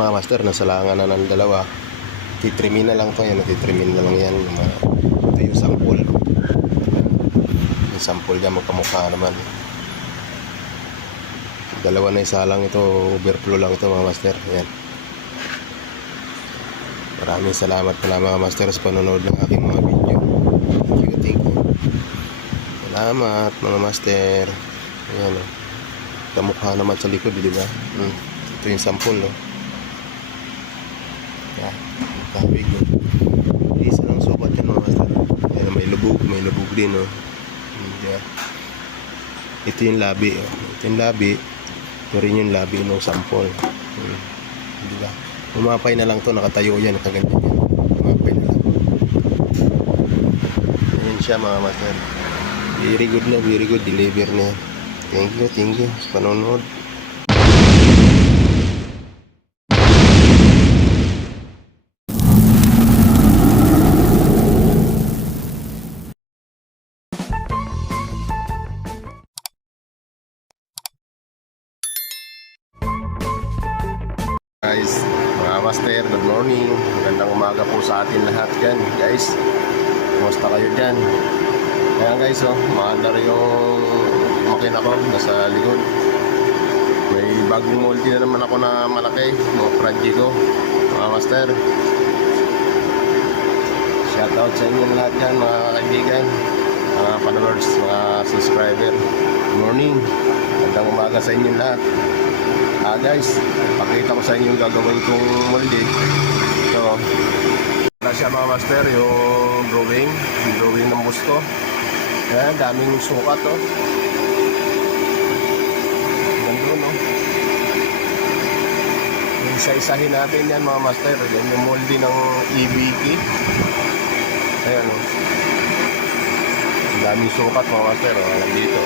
mga master, nasalangan na ng dalawa. Titrimin na lang to, yan, titrimin na lang yan. Ito yung sample. Yung sample dyan, magkamukha naman. Dalawa na isa lang ito, overflow lang ito mga master. Yan. Maraming salamat pala mga master sa panonood ng aking mga video. Thank you. Salamat mga master. Ayan o. Kamukha naman sa likod, di ba? Ito yung sample, no? Yan. Kabig, no? Isa lang sukat yan mga master. Ayan, may lubog din, no? Yan. Ito yung labi, oh. Ito yung labi. Ito rin yung labi ng sample. Di ba? Umapay na lang to, nakatayo yan, nakaganyan yan. Umapay na lang. Ayan siya mga master. Very good, deliver na. Thank you sa panonood. Guys, mga master, good morning. Magandang umaga po sa atin lahat dyan, guys. Kumusta kayo dyan? Ayan guys, oh, maandar yung makina ko, nasa likod. May bagong moldy na naman ako na malaki, mga Prodigy ko, mga master. Shoutout sa inyo lahat dyan, mga kaibigan, mga followers, mga subscriber. Good morning, magandang umaga sa inyo lahat. Guys, pakita ko sa inyo yung gagawin kong moldy. So, na siya mga master, yung drawing ng busto. Ayan, daming sukat, oh. Ganda, no? Isa-isahin natin yan mga master. Yan yung moldy ng EBT. Ayan, oh. Daming sukat mga master, oh. Nandito.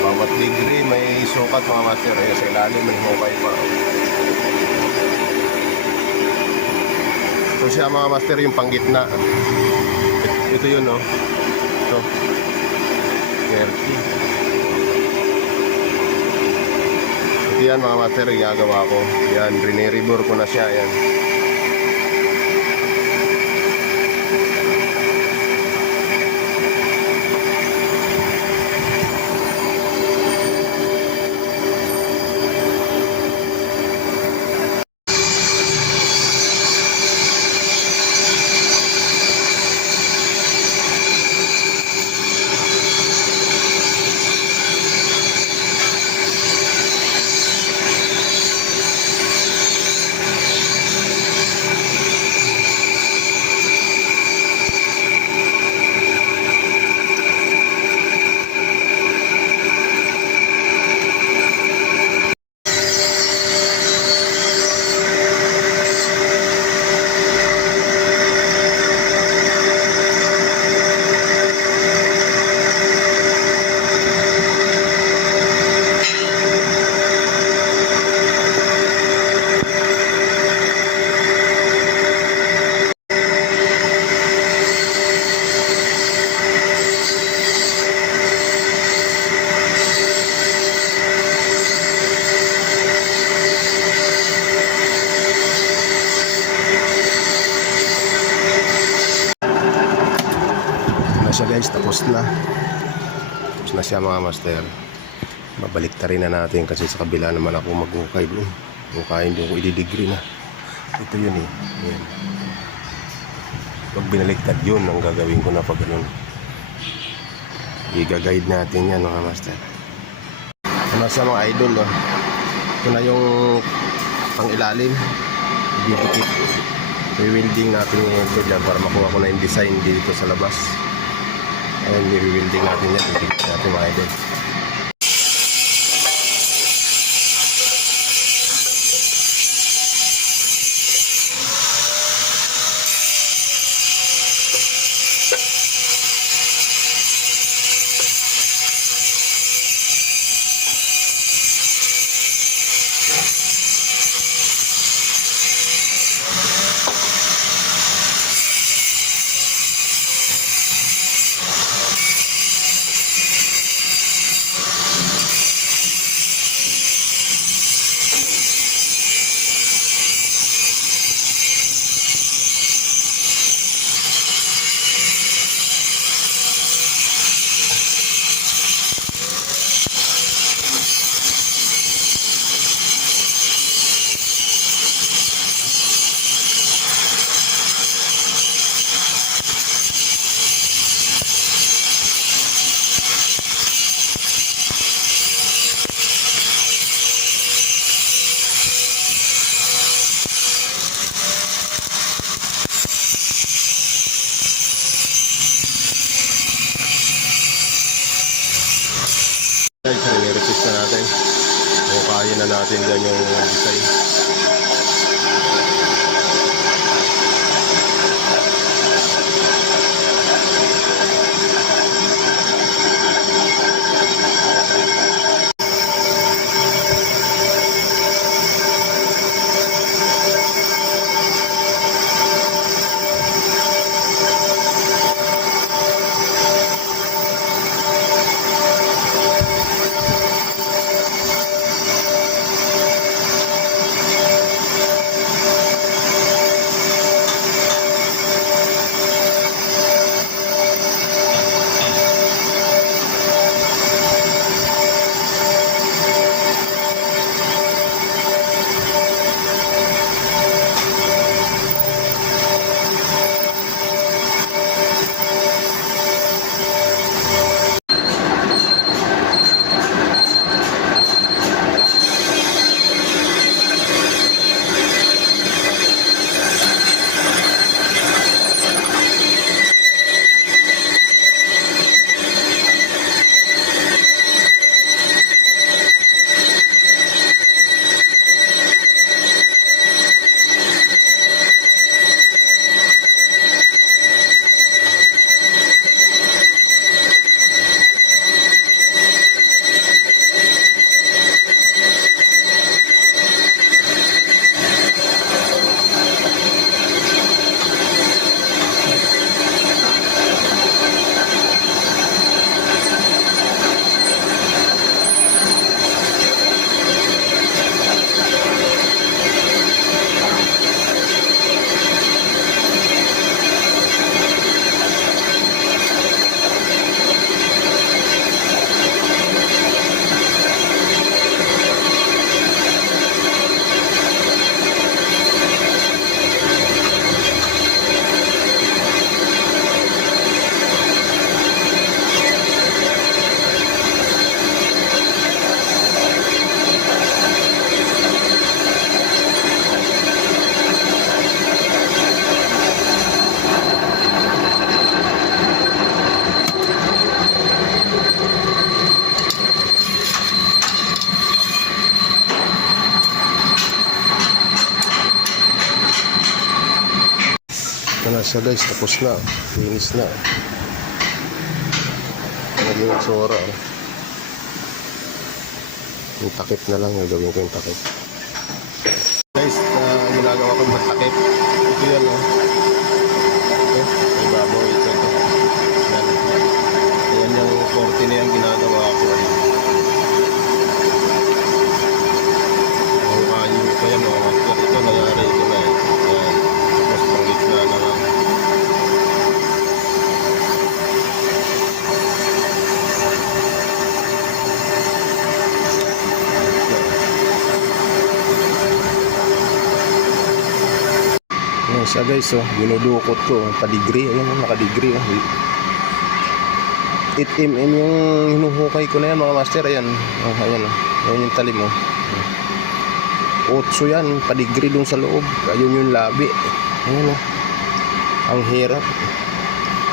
Bawat degree may sukat mga master. Ayan, sa ilalim may hukay pa. Ito siya mga master, yung panggitna. Ito yun, no? Ito 30. Ito yan mga master, yung gagawa ko. Yan, riniribor ko na siya. Yan. Guys, tapos na siya mga master. Babalik ta rin na natin kasi sa kabila naman ako maghukay doon. Hukayin doon ko, i-degree na. Ito yun eh. Ayan. Pag binaliktad yun, ang gagawin ko na pag ganun. I-guide natin yan mga master. Ano sa mga idol, no? Ito na yung pang-ilalim. Didikit. I-welding natin yung ito dyan para makuha ko na yung design dito sa labas. Ayan, i-welding natin yan. Didikit natin mga idol. natin dyan yung design. Ito na siya guys, tapos na, finish na. Naging tsura. Yung takip na lang, gagawin ko yung takip. Guys, ginagawa ko yung takip. Ito yan o. Ito, may baboy ito. Yan. Ayan yung korte na yan ginagawa ko. Ang kanyo ko yan o. Ito nangyari ito na eh. Ayan. Tapos pang gitna na lang. Ayan siya guys, oh. Dinudukot ko, padigri, ayan, nakadigri, oh. 8mm yung hinuhukay ko na yan mga master, ayan, oh, ayan, oh. Ayan yung talim, oh. 8 yan, padigri dun sa loob, ayun yung labi, ayan, oh. Ang hirap,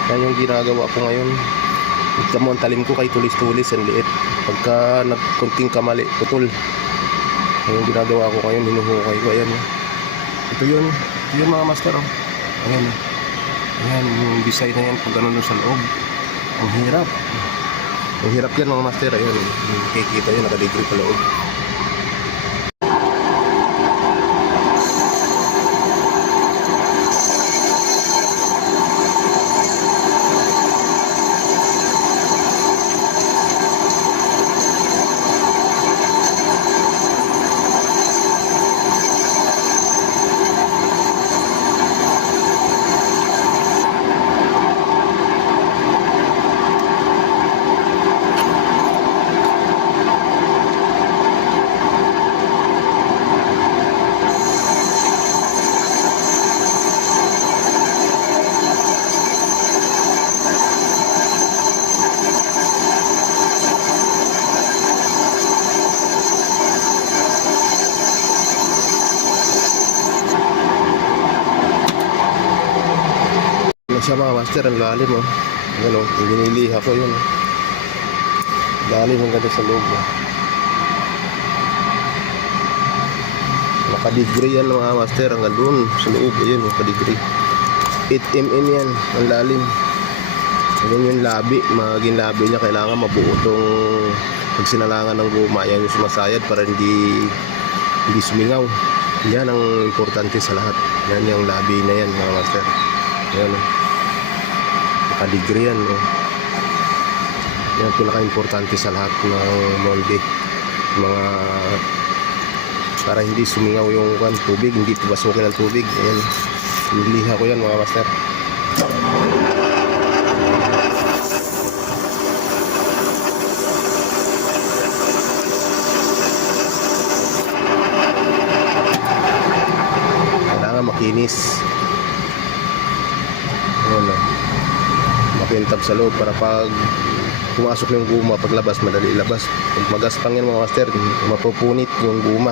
yan yung ginagawa ko ngayon. Ito ang talim ko kay tulis-tulis, ang liit, pagka nagkunting kamali, putol. Ayan yung ginagawa ko ngayon, hinuhukay ko, ayan, oh. Ito yun mga master, oh. Ayan, ayan yung design na yan pag gano'n sa loob. Ang hirap yan mga master. Ayan, kikita yun, nakadegree pa loob. Siya mga master, ang lalim, oh. Ano, giniliha ko yun, oh. Lalim ang ganda sa loob, oh. Nakadegree yan mga master, hanggang doon sa loob. Ayun, nakadegree. 8 mm yan, ang lalim. Ayan yung labi, maging labi niya, kailangan mabuo itong pag sinalangan ng guma. Yan yung sumasayad para hindi sumingaw. Yan ang importante sa lahat. Yan yung labi na yan mga master. Ayan, nakadegree yan. Yan ang pinaka-importante sa lahat ng molde. Mga para hindi sumingaw yung tubig, hindi pabasukin ng tubig. Ayan, niliha ko yan mga master. Kailangan makinis. Ayan, makintab sa loob para pag pumasok yung guma, paglabas madali ilabas. Pag magaspang yan mga master, mapupunit yung guma.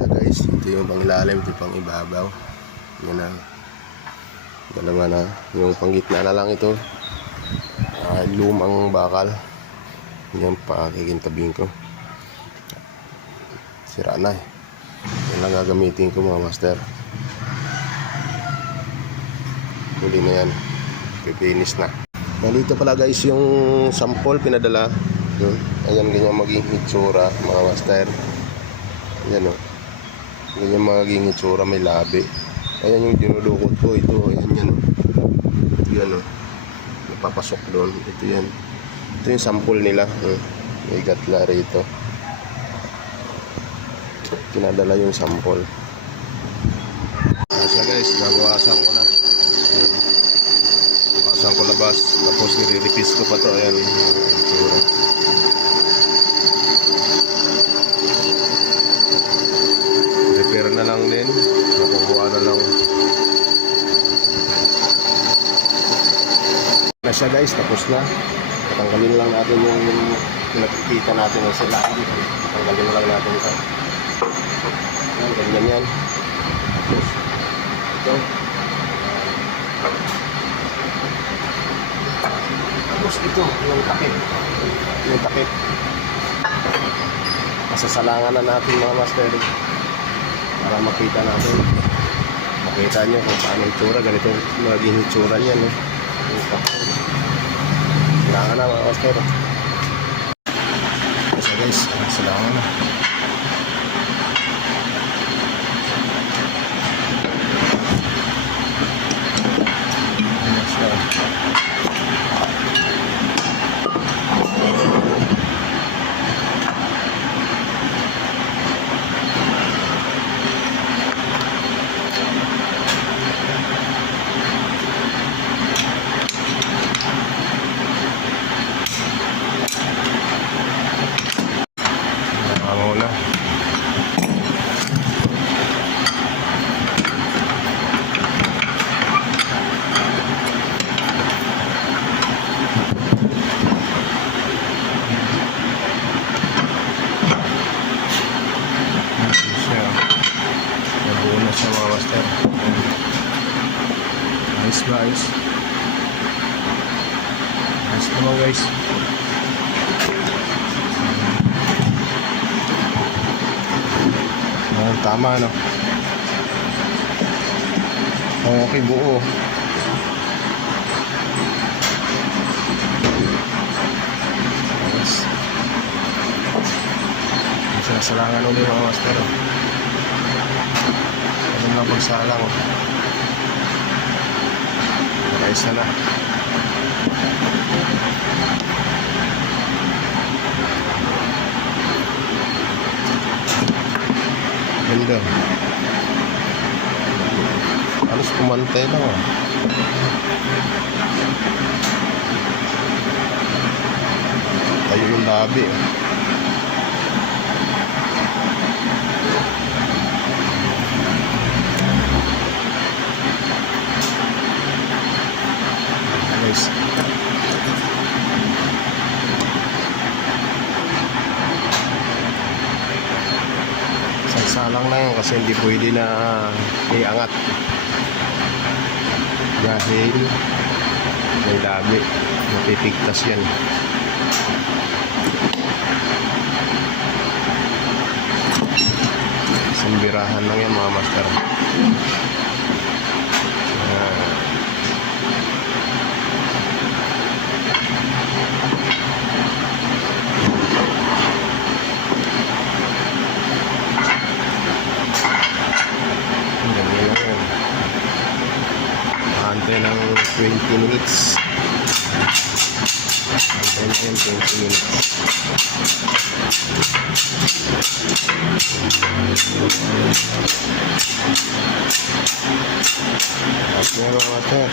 Guys, ito yung pangilalim, ito pang ibabaw. Yan na. Dalawa na. Yung panggitna na lang ito. Lumang bakal. Yan pa kikintabing ko. Sira na eh. Yan lang gagamitin ko mga master. Huli na yan. Pipinis na. Nandito pala guys yung sample pinadala. Ayan ganyan maging itsura mga master. Ayan o. Ganyan maging itsura, may labi. Ayan yung dinulukot ko. Ito, ayan yan o. Ito yan o. Napapasok doon. Ito yan. Ito yung sample nila. May gatla rito. Pinadala yung sample. Ayan guys, nabawasan ko na. Ayan. Nabawasan ko labas. Tapos nire-repiece ko pa to. Ayan. Itsura. Repair na lang din. Nakukuha na lang. Na siya guys, tapos na. Tatanggalin lang natin yung pinakikita natin ng silaan. Tatanggalin lang natin ito. Ayan, ganyan yan. Tapos ito. Tapos ito, yung takip. Yung takip. Masasalangan na natin mga master. Para makita natin. Makita nyo kung paano itsura. Ganito maging itsura niya. Silangan na mga master. Kasi guys, silangan na. Muna. Nabuo na siya mga master. Nice guys. Nice naman guys. Tama no. Okay, buo. Yes. Sinasalangan ulit mga master. Ano lang pagsalang. Nakaisa na. Ganda. Halos kumantay lang ah. Tayo yung labi ah. Guys. Salang na yun kasi hindi pwede na iangat dahil may labi, mapipigtas yan. Simbirahan lang yan mga master. Ayan. Ganyan lang yan. Antay ng 20 minutes. Antay na yan 20 minutes. At meron mga master.